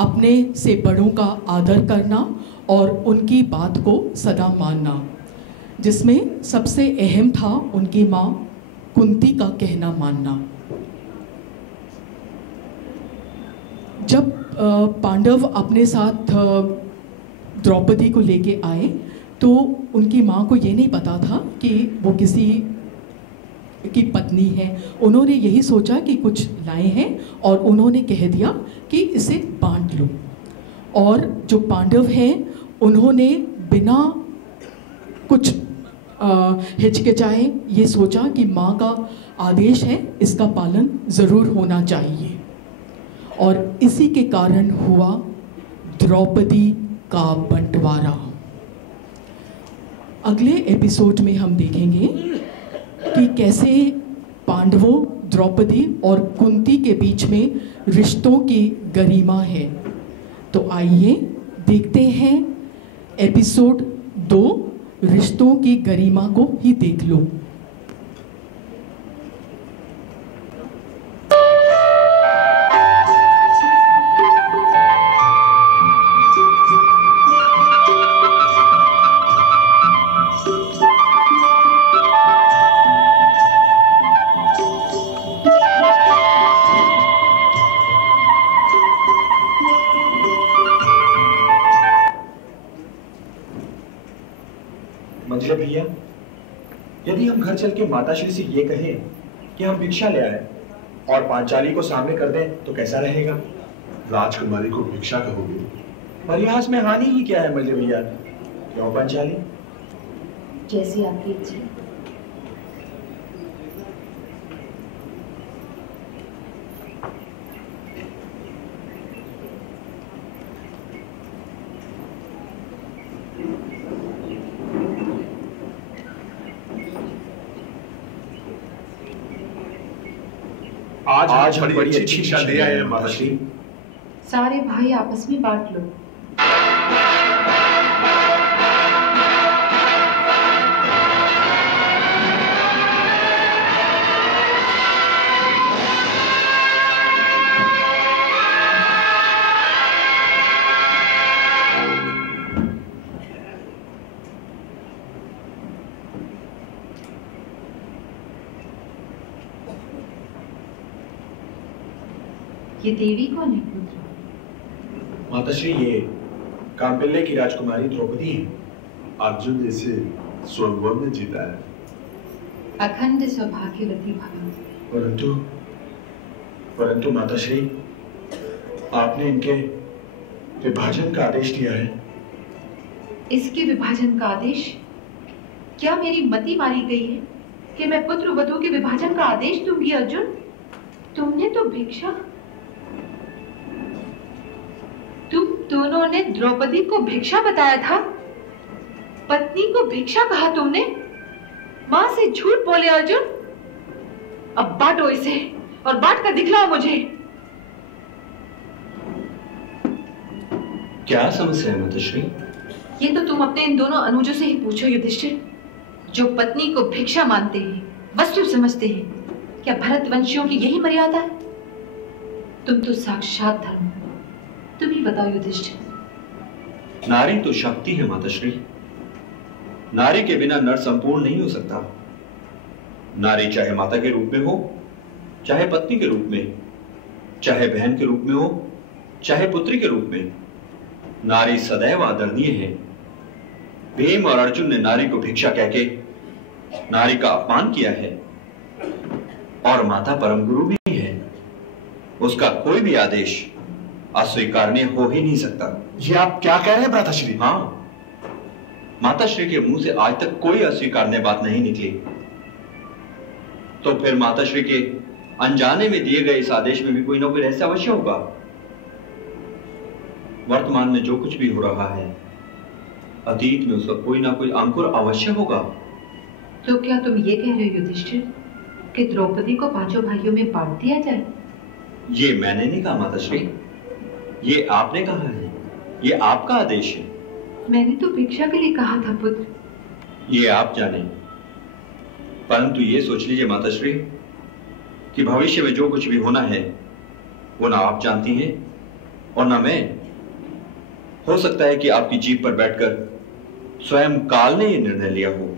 अपने से बड़ों का आदर करना और उनकी बात को सदा मानना, जिसमें सबसे अहम था उनकी माँ कुंती का कहना मानना। जब पांडव अपने साथ द्रौपदी को लेके आए तो उनकी माँ को ये नहीं पता था कि वो किसी की पत्नी है। उन्होंने यही सोचा कि कुछ लाए हैं और उन्होंने कह दिया कि इसे बांट लो। और जो पांडव हैं उन्होंने बिना कुछ हिचकिचाए ये सोचा कि माँ का आदेश है, इसका पालन ज़रूर होना चाहिए। और इसी के कारण हुआ द्रौपदी का बंटवारा। अगले एपिसोड में हम देखेंगे कि कैसे पांडवों, द्रौपदी और कुंती के बीच में रिश्तों की गरिमा है। तो आइए देखते हैं एपिसोड 2, रिश्तों की गरिमा को ही देख लो। मंझले भैया, यदि हम घर चल के माताश्री से ये कहें कि हम भिक्षा ले आए और पांचाली को सामने कर दें तो कैसा रहेगा? राजकुमारी को भिक्षा कहोगे? परिहास में हानि ही क्या है मंझले भैया? क्यों पांचाली? जैसी आपकी इच्छा। आज हम बड़ी अच्छी शिक्षा दे आए हैं माताश्री। सारे भाई आपस में बांट लो। ये देवी कौन है पुत्र? माताश्री, ये कांपिल्य की राजकुमारी द्रौपदी है। अर्जुन ने इसे स्वयंवर में जीता है। अखंड सौभाग्यवती भव। परंतु माताश्री, आपने इनके विभाजन का आदेश दिया है। इसके विभाजन का आदेश? क्या मेरी मति मारी गई है कि मैं पुत्र वधू के विभाजन का आदेश दूंगी? अर्जुन, तुमने तो भिक्षा, तुम दोनों ने द्रौपदी को भिक्षा बताया था, पत्नी को भिक्षा कहा तुमने। मां से झूठ बोले अर्जुन। अब बांटो इसे और बांट कर दिखलाओ मुझे। क्या समस्या है माताश्री? ये तो तुम अपने इन दोनों अनुजों से ही पूछो युधिष्ठिर, जो पत्नी को भिक्षा मानते हैं, वस्तु समझते हैं। क्या भरतवंशियों की यही मर्यादा है? तुम तो साक्षात धर्म। तुम ही बताओ युधिष्ठिर। नारी तो शक्ति है माताश्री। नारी के बिना नर संपूर्ण नहीं हो सकता। नारी चाहे माता के रूप में हो, चाहे पत्नी के रूप में, चाहे बहन के रूप में हो, चाहे पुत्री के रूप में, नारी सदैव आदरणीय है। भीम और अर्जुन ने नारी को भिक्षा कहके नारी का अपमान किया है, और माता परम गुरु भी है। उसका कोई भी आदेश अस्वीकारनीय हो ही नहीं सकता। ये आप क्या कह रहे हैं भ्राताश्री? हाँ, माताश्री के मुंह से आज तक कोई अस्वीकारनीय बात नहीं निकली। तो फिर माताश्री के अनजाने में दिए गए इस आदेश में भी कोई ना कोई रहस्य अवश्य होगा। वर्तमान में जो कुछ भी हो रहा है, अतीत में उसका कोई ना कोई अंकुर अवश्य होगा। तो क्या तुम ये कह रहे हो युधिष्ठिर कि द्रौपदी को पांचों भाइयों में बांट दिया जाए? ये मैंने नहीं कहा माताश्री, ये आपने कहा है। ये आपका आदेश है। मैंने तो भिक्षा के लिए कहा था पुत्र। ये आप जाने, परंतु ये सोच लीजिए माताश्री कि भविष्य में जो कुछ भी होना है वो ना आप जानती हैं और ना मैं। हो सकता है कि आपकी जीप पर बैठकर स्वयं काल ने यह निर्णय लिया हो